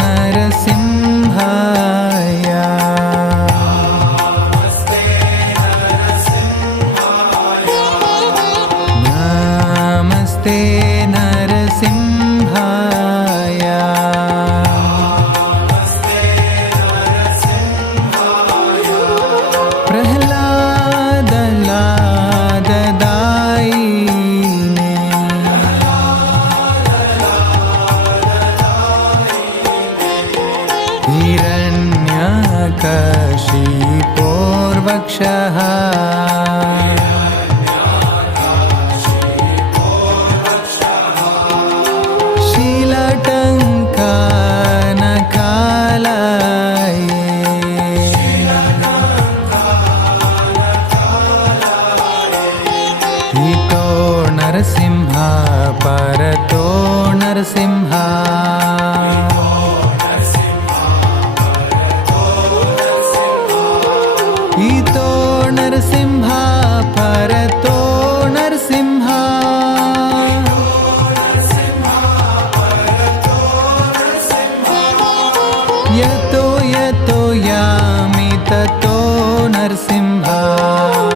नरसिंहाय नमस्ते नरसिंहाय प्रह्लाद लाददायिने हिरण्यकशिपोर्वक्षः शीलटङ्कनकालये हितो नरसिंह परतो नरसिंह हितो नरसिंह परतो नरसिंह यतो